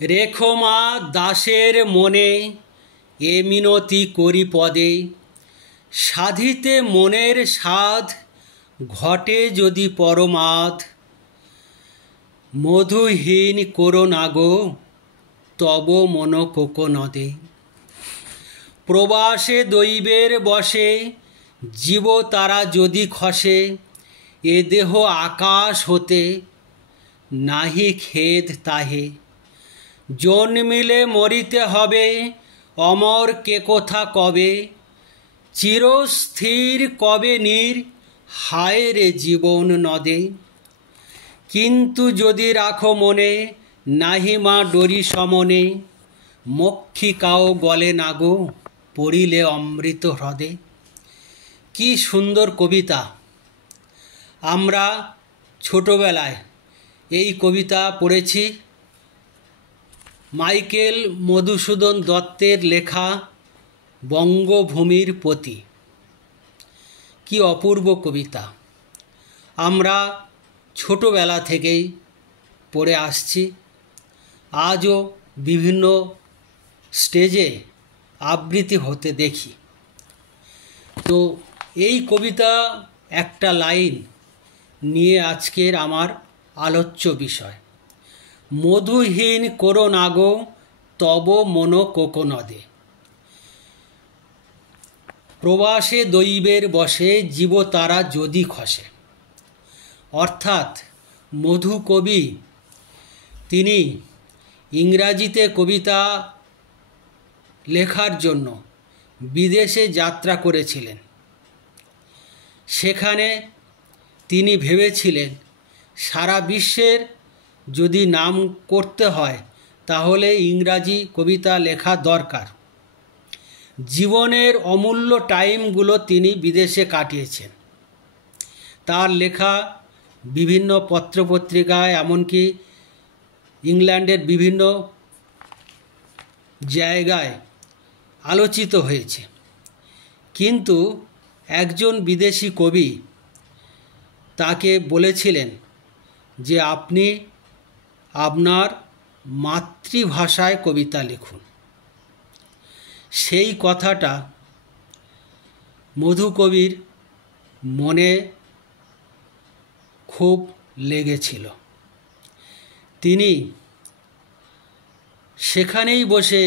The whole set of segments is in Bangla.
রেখো মা দাসের মনে এ মিনতি করি পদে, সাধিতে মনের সাধ ঘটে যদি পরমাদ। মধুহীন করো না গো তব মন কোকনদে, প্রবাসে দৈবের বসে জীব তারা যদি খসে, এ দেহ আকাশ হতে নাহি খেদ তাহে। জন্মিলে মরিতে হবে অমর কে কোথা কবে, চিরস্থির কবে নীর হায় রে জীবন নদে। কিন্তু যদি রাখো মনে নাহি মা ডরি সমনে, মক্ষিকাও গলে না গো পড়িলে অমৃত হ্রদে। কি সুন্দর কবিতা! আমরা ছোটবেলায় এই কবিতা পড়েছি। মাইকেল মধুসূদন দত্তের লেখা বঙ্গভূমির প্রতি। কি অপূর্ব কবিতা! আমরা ছোটবেলা থেকেই পড়ে আসছি, আজও বিভিন্ন স্টেজে আবৃত্তি হতে দেখি। তো এই কবিতা একটা লাইন নিয়ে আজকের আমার আলোচ্য বিষয়। মধুহীন করো না গো তব মন কোকনদে, প্রবাসে দৈবের বসে জীব তারা যদি খসে। অর্থাৎ মধু কবি তিনি ইংরাজিতে কবিতা লেখার জন্য বিদেশে যাত্রা করেছিলেন। সেখানে তিনি ভেবেছিলেন সারা বিশ্বের যদি নাম করতে হয় তাহলে ইংরাজি কবিতা লেখা দরকার। জীবনের অমূল্য টাইমগুলো তিনি বিদেশে কাটিয়েছেন। তার লেখা বিভিন্ন পত্রপত্রিকায়, এমনকি ইংল্যান্ডের বিভিন্ন জায়গায় আলোচিত হয়েছে। কিন্তু একজন বিদেশি কবি তাকে বলেছিলেন যে আপনি আপনার মাতৃভাষায় কবিতা লিখুন। সেই কথাটা মধুকবির মনে খুব লেগেছিল। তিনি সেখানেই বসে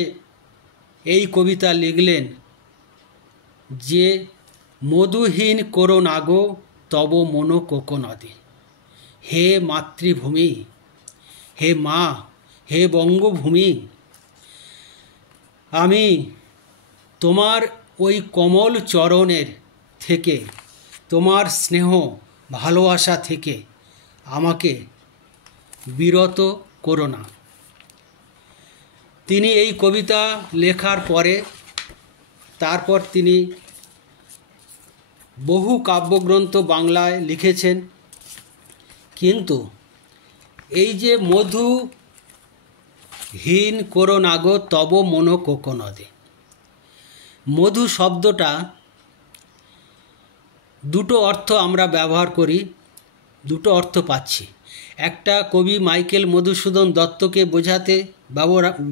এই কবিতা লিখলেন যে মধুহীন করো না গো তব মন কোকনদে। হে মাতৃভূমি, হে মা, হে বঙ্গভূমি, আমি তোমার ওই কমল চরণের থেকে, তোমার স্নেহ ভালোবাসা থেকে আমাকে বিরত করো না। তিনি এই কবিতা লেখার পরে তারপর তিনি বহু কাব্যগ্রন্থ বাংলায় লিখেছেন। কিন্তু এই যে মধুহীন করো না গো তব মন কোকনদে, মধু শব্দটা দুটো অর্থ আমরা ব্যবহার করি, দুটো অর্থ পাচ্ছি। একটা কবি মাইকেল মধুসূদন দত্তকে বোঝাতে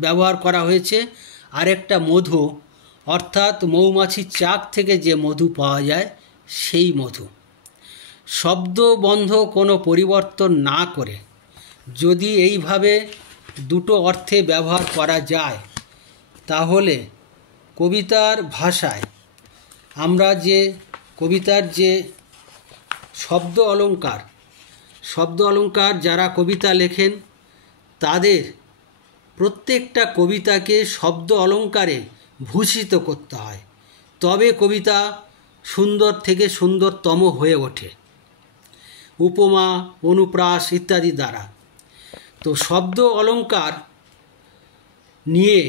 ব্যবহার করা হয়েছে, আরেকটা মধু অর্থাৎ মৌমাছির চাক থেকে যে মধু পাওয়া যায় সেই মধু। শব্দবন্ধ কোনো পরিবর্তন না করে যদি এইভাবে দুটো অর্থে ব্যবহার করা যায় তাহলে কবিতার ভাষায় আমরা যে কবিতার যে শব্দ অলঙ্কার যারা কবিতা লেখেন তাদের প্রত্যেকটা কবিতাকে শব্দ অলঙ্কারে ভূষিত করতে হয়, তবে কবিতা সুন্দর থেকে সুন্দরতম হয়ে ওঠে উপমা, অনুপ্রাস ইত্যাদি দ্বারা। তো শব্দ অলঙ্কার নিয়ে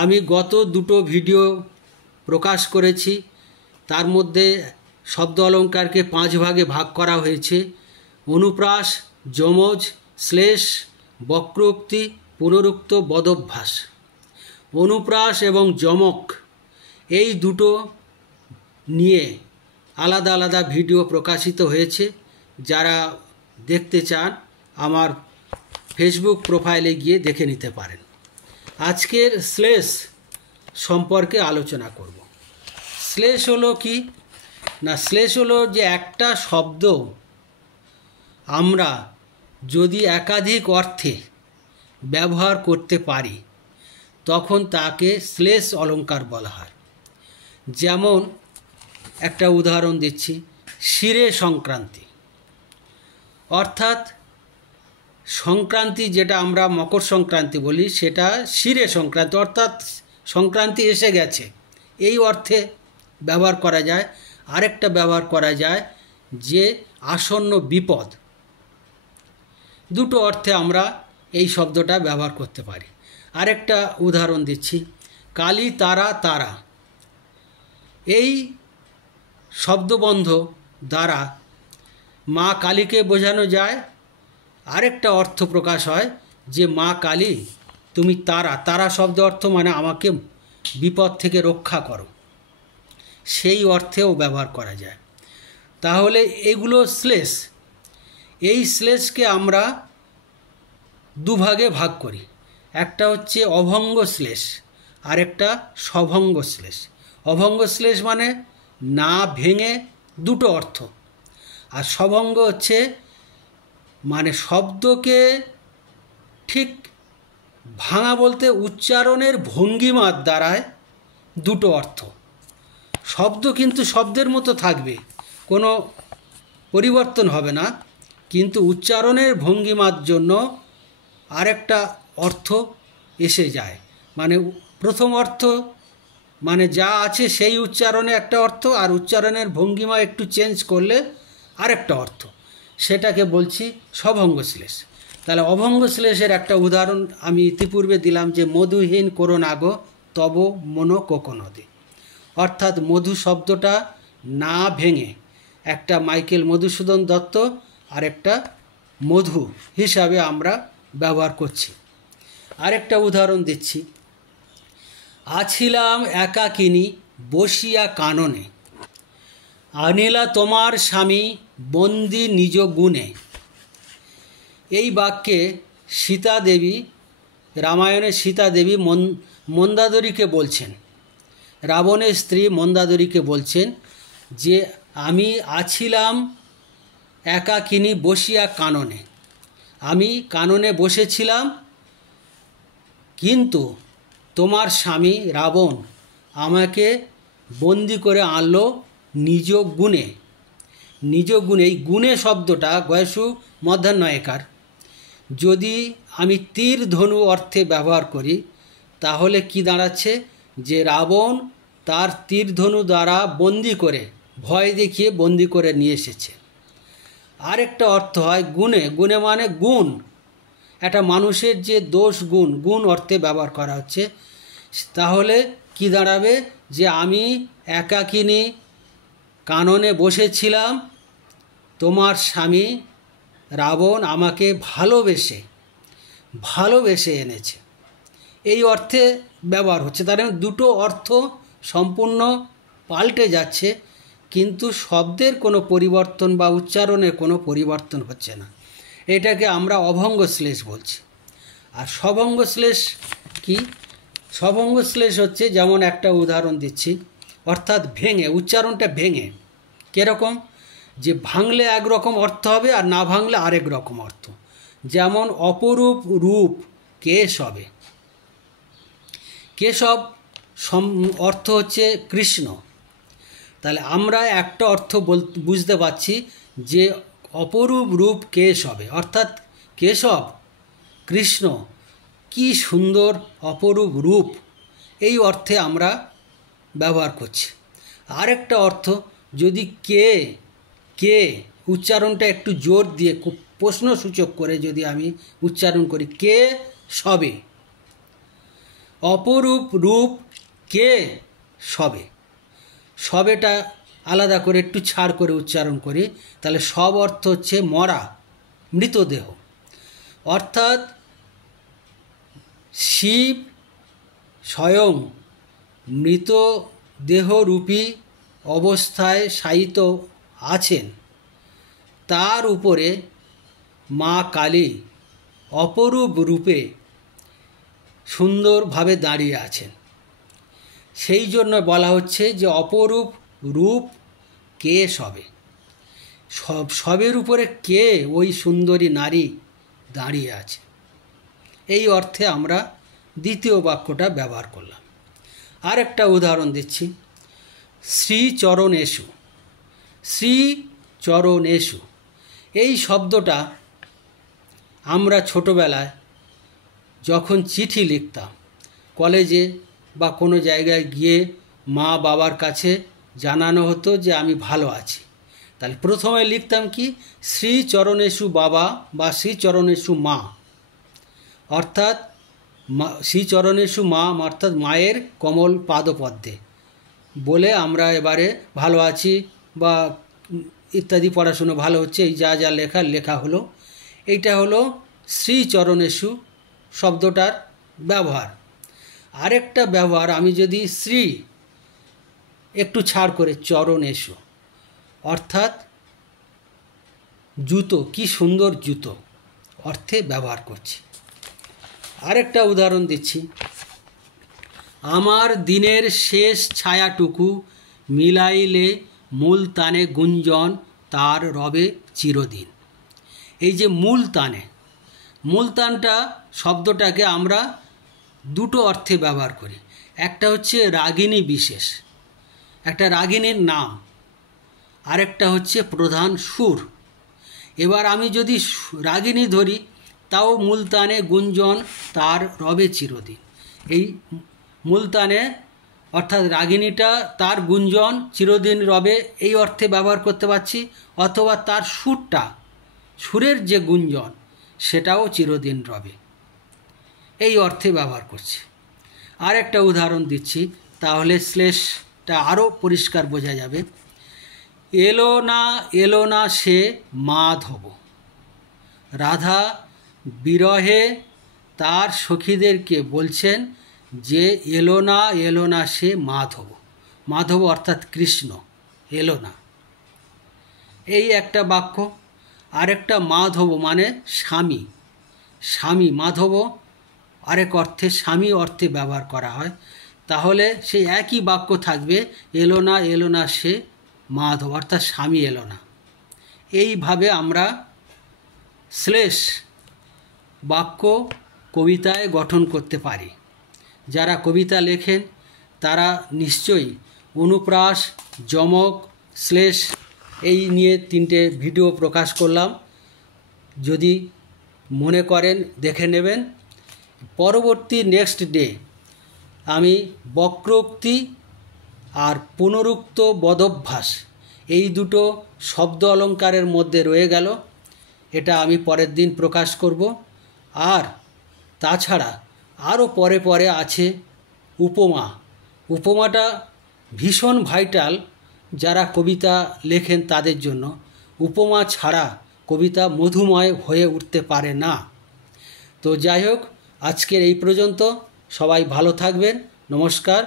আমি গত দুটো ভিডিও প্রকাশ করেছি। তার মধ্যে শব্দ অলঙ্কারকে 5 ভাগে ভাগ করা হয়েছে: অনুপ্রাস, যমজ, শ্লেষ, বক্রোক্তি, পুনরুক্ত, বদভ্যাস। অনুপ্রাস এবং যমক এই দুটো নিয়ে আলাদা আলাদা ভিডিও প্রকাশিত হয়েছে। যারা দেখতে চান আমার ফেসবুক প্রোফাইলে গিয়ে দেখে নিতে পারেন। আজকের শ্লেষ সম্পর্কে আলোচনা করব। শ্লেষ হলো কি না, শ্লেষ হলো যে একটা শব্দ আমরা যদি একাধিক অর্থে ব্যবহার করতে পারি তখন তাকে শ্লেষ অলঙ্কার বলা হয়। যেমন একটা উদাহরণ দিচ্ছি, শিরে সংক্রান্তি, অর্থাৎ সংক্রান্তি যেটা আমরা মকর সংক্রান্তি বলি সেটা শিরে সংক্রান্তি, অর্থাৎ সংক্রান্তি এসে গেছে, এই অর্থে ব্যবহার করা যায়। আরেকটা ব্যবহার করা যায় যে আসন্ন বিপদ, দুটো অর্থে আমরা এই শব্দটা ব্যবহার করতে পারি। আরেকটা উদাহরণ দিচ্ছি, কালী তারা তারা, এই শব্দবন্ধ দ্বারা মা কালীকে বোঝানো যায়। আরেকটা অর্থ প্রকাশ হয় যে মা কালী তুমি তারা, তারা শব্দ অর্থ মানে আমাকে বিপদ থেকে রক্ষা করো, সেই অর্থেও ব্যবহার করা যায়। তাহলে এগুলো শ্লেষ। এই শ্লেষকে আমরা দুভাগে ভাগ করি, একটা হচ্ছে অভঙ্গ শ্লেষ আর একটা সভঙ্গ শ্লেষ। অভঙ্গ শ্লেষ মানে না ভেঙে দুটো অর্থ, আর সভঙ্গ হচ্ছে মানে শব্দকে ঠিক ভাঙা বলতে উচ্চারণের ভঙ্গিমার দ্বারায় দুটো অর্থ। শব্দ কিন্তু শব্দের মতো থাকবে, কোনো পরিবর্তন হবে না, কিন্তু উচ্চারণের ভঙ্গিমার জন্য আরেকটা অর্থ এসে যায়। মানে প্রথম অর্থ মানে যা আছে সেই উচ্চারণে একটা অর্থ, আর উচ্চারণের ভঙ্গিমা একটু চেঞ্জ করলে আরেকটা অর্থ, সেটাকে বলছি সভঙ্গ শ্লেষ। তাহলে অভঙ্গ শ্লেষের একটা উদাহরণ আমি ইতিপূর্বে দিলাম যে মধুহীন করোনাগ তব মনো কোকোনদে, অর্থাৎ মধু শব্দটা না ভেঙে একটা মাইকেল মধুসূদন দত্ত আর একটা মধু হিসাবে আমরা ব্যবহার করছি। আরেকটা উদাহরণ দিচ্ছি, আছিলাম একাকিনী বসিয়া কাননে, আনিলা তোমার স্বামী বন্দি নিজ গুণে। এই বাক্যে সীতা দেবী, রামায়ণে সীতা দেবী মন্দাদরীকে বলছেন, রাবণের স্ত্রী মন্দাদরীকে বলছেন যে আমি আছিলাম একাকিনী বসিয়া কাননে, আমি কাননে বসেছিলাম, কিন্তু তোমার স্বামী রাবণ আমাকে বন্দি করে আনলো নিজ গুণে। নিজ গুণে, এই গুণে শব্দটা গয়সু মধ্যাহ্নয়কার। যদি আমি তীর ধনু অর্থে ব্যবহার করি তাহলে কি দাঁড়াচ্ছে যে রাবণ তার তীর ধনু দ্বারা বন্দি করে, ভয় দেখিয়ে বন্দি করে নিয়ে এসেছে। আরেকটা অর্থ হয় গুণে, গুণে মানে গুণ, একটা মানুষের যে দোষ গুণ, গুণ অর্থে ব্যবহার করা হচ্ছে। তাহলে কি দাঁড়াবে যে আমি একাকিনী কাননে বসেছিলাম, তোমার স্বামী রাবণ আমাকে ভালোবেসে এনেছে, এই অর্থে ব্যবহার হচ্ছে। তার মানে দুটো অর্থ সম্পূর্ণ পাল্টে যাচ্ছে, কিন্তু শব্দের কোনো পরিবর্তন বা উচ্চারণের কোনো পরিবর্তন হচ্ছে না। এটাকে আমরা অভঙ্গ শ্লেষ বলছি। আর সভঙ্গ শ্লেষ কি? সভঙ্গ শ্লেষ হচ্ছে, যেমন একটা উদাহরণ দিচ্ছি, অর্থাৎ ভেঙে, উচ্চারণটা ভেঙে। কীরকম? যে ভাঙলে একরকম অর্থ হবে আর না ভাঙলে আরেক রকম অর্থ। যেমন অপরূপ রূপ কেশবে, কেশব অর্থ হচ্ছে কৃষ্ণ। তাহলে আমরা একটা অর্থ বুঝতে পারছি যে অপরূপ রূপ কেশবে, অর্থাৎ কেশব কৃষ্ণ কি সুন্দর অপরূপ রূপ, এই অর্থে আমরা ব্যবহার করছি। আরেকটা অর্থ, যদি কে উচ্চারণটা একটু জোর দিয়ে প্রশ্নসূচক করে যদি আমি উচ্চারণ করি, কে সবে, অপরূপ রূপ কে সবে, সবেটা আলাদা করে একটু ছাড় করে উচ্চারণ করি, তাহলে সব অর্থ হচ্ছে মরা, মৃতদেহ। অর্থাৎ শিব স্বয়ং মৃতদেহরূপী অবস্থায় শায়িত আছেন, তার উপরে মা কালী অপরূপ রূপে সুন্দরভাবে দাঁড়িয়ে আছেন। সেই জন্য বলা হচ্ছে যে অপরূপ রূপ কে সবে, সবের উপরে কে ওই সুন্দরী নারী দাঁড়িয়ে আছে। এই অর্থে আমরা দ্বিতীয় বাক্যটা ব্যবহার করলাম। আরেকটা উদাহরণ দিচ্ছি, শ্রীচরণেষু। শ্রীচরণেষু এই শব্দটা আমরা ছোটোবেলায় যখন চিঠি লিখতাম, কলেজে বা কোনো জায়গায় গিয়ে মা বাবার কাছে জানানো হতো যে আমি ভালো আছি, তাহলে প্রথমে লিখতাম কি, শ্রীচরণেষু বাবা বা শ্রীচরণেষু মা, অর্থাৎ শ্রীচরণেষু মা অর্থাৎ মায়ের কমল পাদপদ্মে বলে আমরা এবারে ভালো আছি বা ইত্যাদি, পড়াশুনো ভালো হচ্ছে, এই যা যা লেখা হলো। এইটা হলো শ্রীচরণেষু শব্দটার ব্যবহার। আরেকটা ব্যবহার, আমি যদি শ্রী একটু ছাড় করে চরণেষু, অর্থাৎ জুতো, কি সুন্দর জুতো অর্থে ব্যবহার করছি। আরেকটা উদাহরণ দিচ্ছি, আমার দিনের শেষ ছায়াটুকু মিলাইলে মূলতানে গুঞ্জন তার রবে চিরদিন। এই যে মূলতানটা শব্দটাকে আমরা দুটো অর্থে ব্যবহার করি। একটা হচ্ছে রাগিনী বিশেষ, একটা রাগিনীর নাম, আরেকটা হচ্ছে প্রধান সুর। এবার আমি যদি রাগিনী ধরি, তাও মূলতানে গুঞ্জন তার রবে চিরদিন। এই মূলতানে অর্থাৎ রাগিনীটা তার গুঞ্জন চিরদিন রবে এই অর্থে ব্যবহার করতে পারছি, অথবা তার সুরের যে গুঞ্জন সেটাও চিরদিন রবে, এই অর্থে ব্যবহার করছি। আর একটা উদাহরণ দিচ্ছি, তাহলে শ্লেষটা আরও পরিষ্কার বোঝা যাবে। এলো না সে মাধব। রাধা বিরহে তার সখীদেরকে বলছেন যে এলো না সে মাধব অর্থাৎ কৃষ্ণ এলো না, এই একটা বাক্য। আরেকটা মাধব মানে স্বামী, মাধব আরেক অর্থে স্বামী অর্থে ব্যবহার করা হয়। তাহলে সেই একই বাক্য থাকবে, এলো না সে মাধব অর্থাৎ স্বামী এলো না। এইভাবে আমরা শ্লেষ বাক্য কবিতায় গঠন করতে পারি। যারা কবিতা লেখেন তারা নিশ্চয়ই অনুপ্রাস, যমক, শ্লেষ এই নিয়ে 3টে ভিডিও প্রকাশ করলাম, যদি মনে করেন দেখে নেবেন। পরবর্তী নেক্সট ডে আমি বক্রোক্তি আর পুনরুক্ত বদভ্যাস এই দুটো শব্দ অলঙ্কারের মধ্যে রয়ে গেল, এটা আমি পরের দিন প্রকাশ করব। আর তাছাড়া আরও পরে আছে উপমাটা ভীষণ ভাইটাল। যারা কবিতা লেখেন তাদের জন্য উপমা ছাড়া কবিতা মধুময় হয়ে উঠতে পারে না। তো যাই হোক, আজকের এই পর্যন্ত। সবাই ভালো থাকবেন। নমস্কার।